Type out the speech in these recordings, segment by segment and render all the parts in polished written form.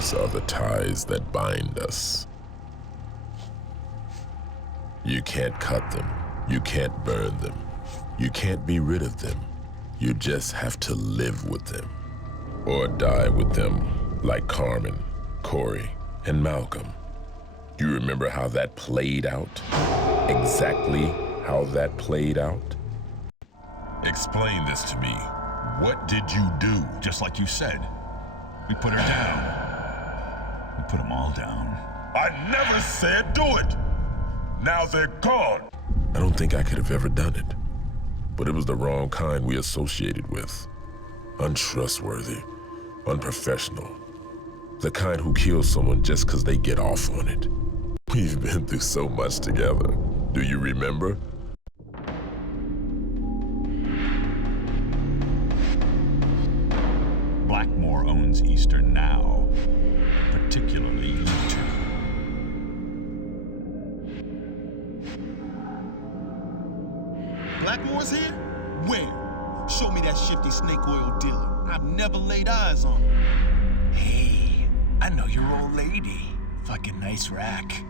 These are the ties that bind us. You can't cut them. You can't burn them. You can't be rid of them. You just have to live with them. Or die with them, like Carmen, Corey, and Malcolm. You remember how that played out? Exactly how that played out? Explain this to me. What did you do? Just like you said. We put her down. We put them all down. I never said do it! Now they're gone! I don't think I could have ever done it. But it was the wrong kind we associated with. Untrustworthy, unprofessional. The kind who kills someone just because they get off on it. We've been through so much together. Do you remember? Blackmore owns Eastern now, particularly you two. Blackmore's here? Where? Show me that shifty snake oil dealer. I've never laid eyes on him. Hey, I know your old lady. Fucking nice rack.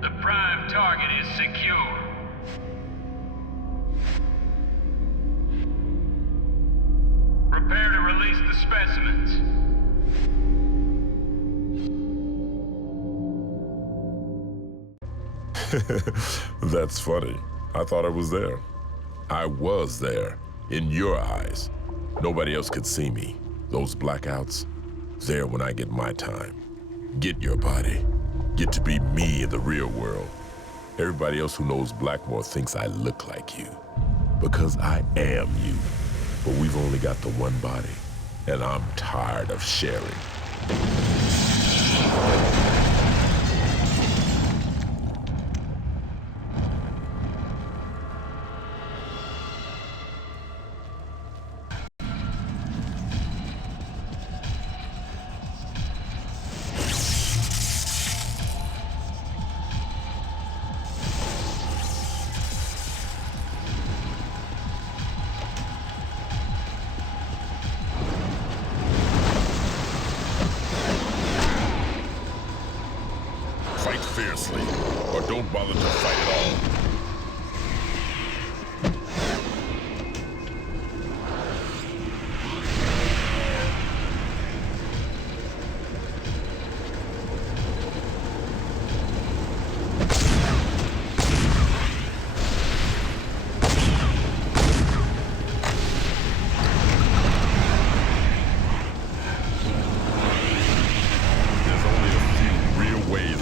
The prime target is secure. Prepare to release the specimens. That's funny. I thought I was there. I was there, in your eyes. Nobody else could see me. Those blackouts, there when I get my time. Get your body. Get to be me in the real world. Everybody else who knows Blackmore thinks I look like you. Because I am you. But we've only got the one body. And I'm tired of sharing. Fight fiercely, or don't bother to fight at all.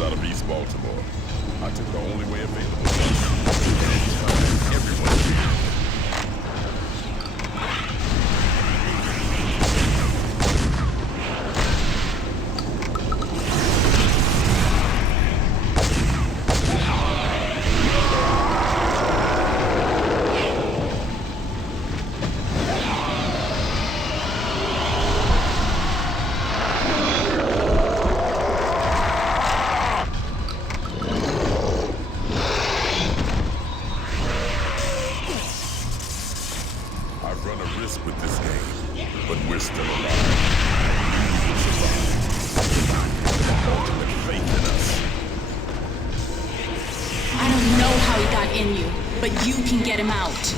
Out of East Baltimore. I took the only way available. Anytime, everyone's here. I've run a risk with this game, but we're still alive. We will survive. The ultimate faith in us. I don't know how he got in you, but you can get him out.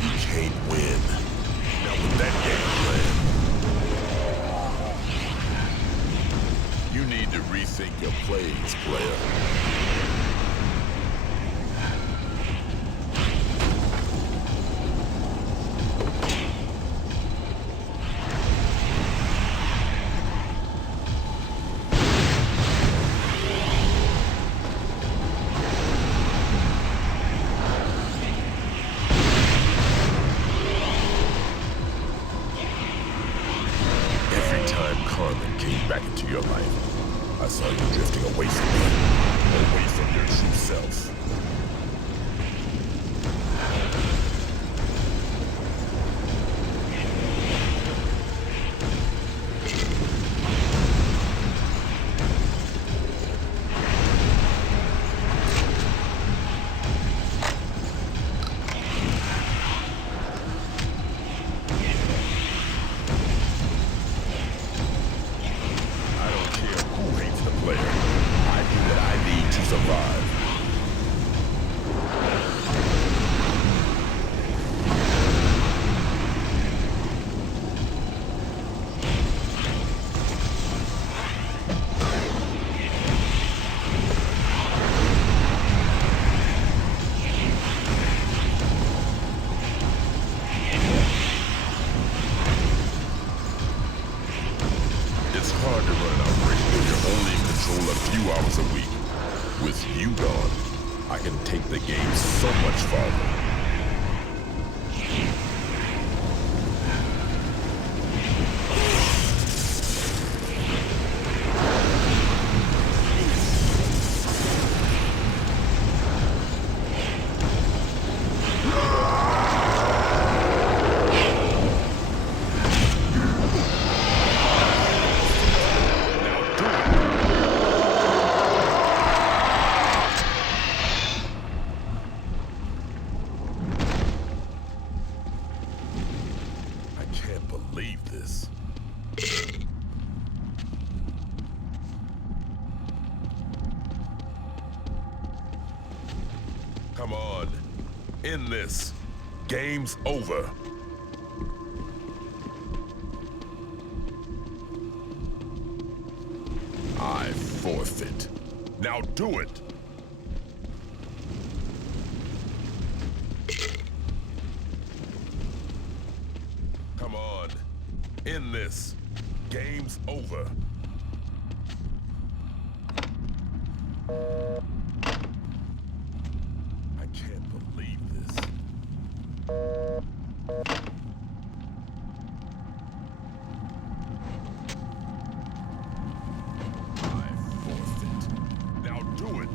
You can't win. Now with that game plan, you need to rethink your plays, player. Every time Carmen came back into your life, I saw you drifting away from me, away from your true self. take the game so much farther. Believe this. Come on. End this. Game's over. I forfeit. Now do it. Come on. End this. Game's over. I can't believe this. I forfeit. Now do it.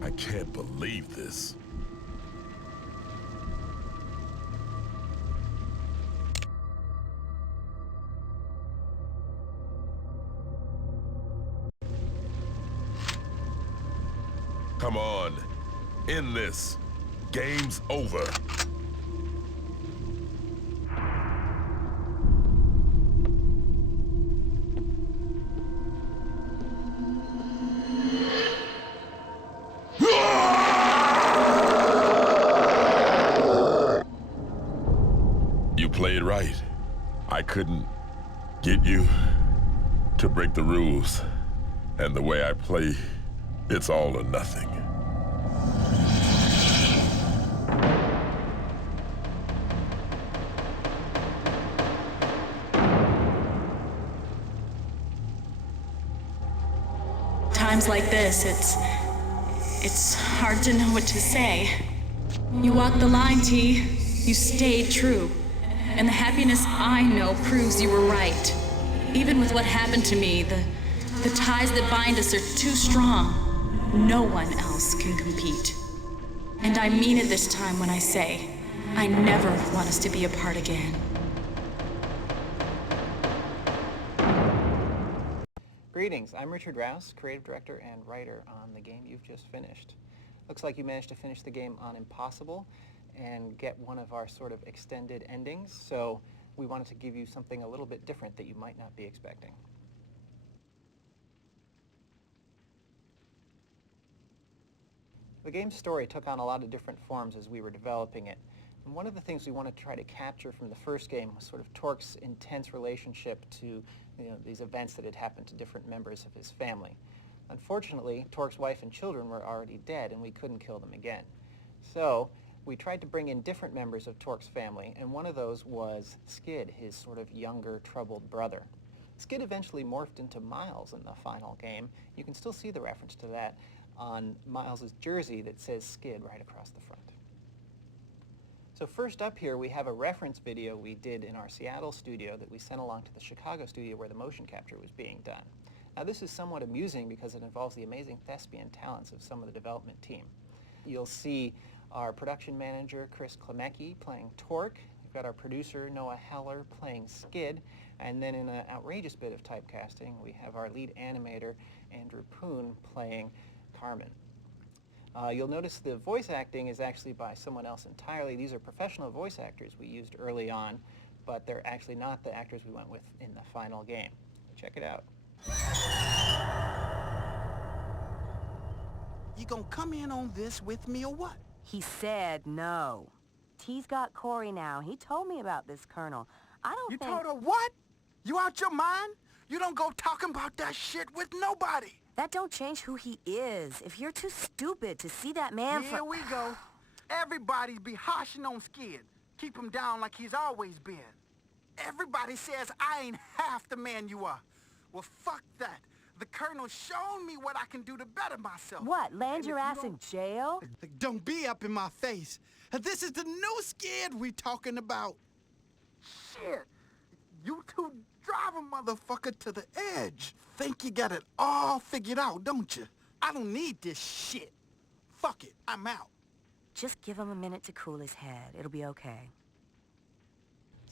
I can't believe this. Come on. End this. Game's over. You played right. I couldn't get you to break the rules. And the way I play, it's all or nothing. Times like this, it's hard to know what to say. You walked the line, T. You stayed true. And the happiness I know proves you were right. Even with what happened to me, the ties that bind us are too strong. No one else can compete. And I mean it this time when I say, I never want us to be apart again. Greetings, I'm Richard Rouse, creative director and writer on the game you've just finished. Looks like you managed to finish the game on Impossible and get one of our sort of extended endings, so we wanted to give you something a little bit different that you might not be expecting. The game's story took on a lot of different forms as we were developing it. And one of the things we wanted to try to capture from the first game was sort of Torque's intense relationship to these events that had happened to different members of his family. Unfortunately, Torque's wife and children were already dead and we couldn't kill them again. So we tried to bring in different members of Torque's family, and one of those was Skid, his sort of younger, troubled brother. Skid eventually morphed into Miles in the final game. You can still see the reference to that on Miles' jersey that says Skid right across the front. So first up here, we have a reference video we did in our Seattle studio that we sent along to the Chicago studio where the motion capture was being done. Now this is somewhat amusing because it involves the amazing thespian talents of some of the development team. You'll see our production manager, Chris Klemecki, playing Torque. We've got our producer, Noah Heller, playing Skid. And then in an outrageous bit of typecasting, we have our lead animator, Andrew Poon, playing Carmen. You'll notice the voice acting is actually by someone else entirely. These are professional voice actors we used early on, but they're actually not the actors we went with in the final game. Check it out. You gonna come in on this with me or what? He said no. T's got Corey now. He told me about this colonel. I don't think... You told her what? You out your mind? You don't go talking about that shit with nobody. That don't change who he is. If you're too stupid to see that man Here we go. Everybody's be harshing on Skid. Keep him down like he's always been. Everybody says I ain't half the man you are. Well, fuck that. The Colonel showed me what I can do to better myself. What, land your ass in jail? Don't be up in my face. This is the new skid we talking about. Shit. You two drive a motherfucker to the edge. Think you got it all figured out, don't you? I don't need this shit. Fuck it, I'm out. Just give him a minute to cool his head. It'll be okay.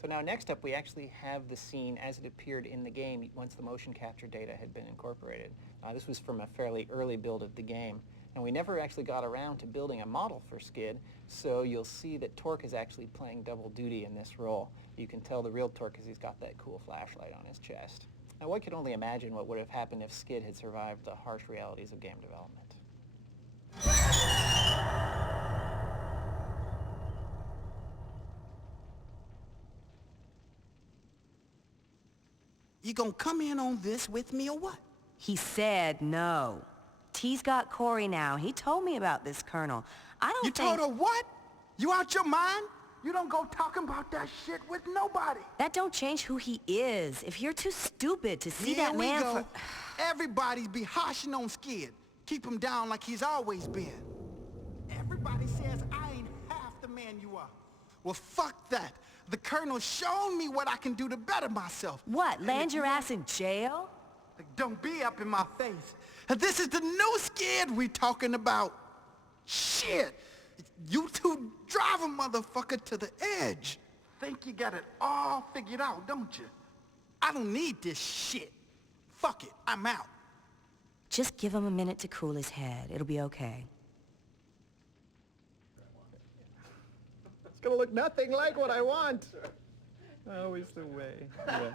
So now next up, we actually have the scene as it appeared in the game once the motion capture data had been incorporated. This was from a fairly early build of the game, and we never actually got around to building a model for Skid, so you'll see that Torque is actually playing double duty in this role. You can tell the real Torque because he's got that cool flashlight on his chest. Now, one can only imagine what would have happened if Skid had survived the harsh realities of game development. You gonna come in on this with me or what? He said no. T's got Corey now. He told me about this Colonel. I don't You think... told her what? You out your mind? You don't go talking about that shit with nobody. That don't change who he is. If you're too stupid to see Here that we man go. for... Everybody be harshing on Skid. Keep him down like he's always been. Everybody says I ain't half the man you are. Well, fuck that. The Colonel showed me what I can do to better myself. What, land your ass in jail? Don't be up in my face. This is the new Skid we talking about. Shit. You two drive a motherfucker to the edge. Think you got it all figured out, don't you? I don't need this shit. Fuck it, I'm out. Just give him a minute to cool his head. It'll be okay. It's gonna look nothing like what I want. Always the way. Yeah.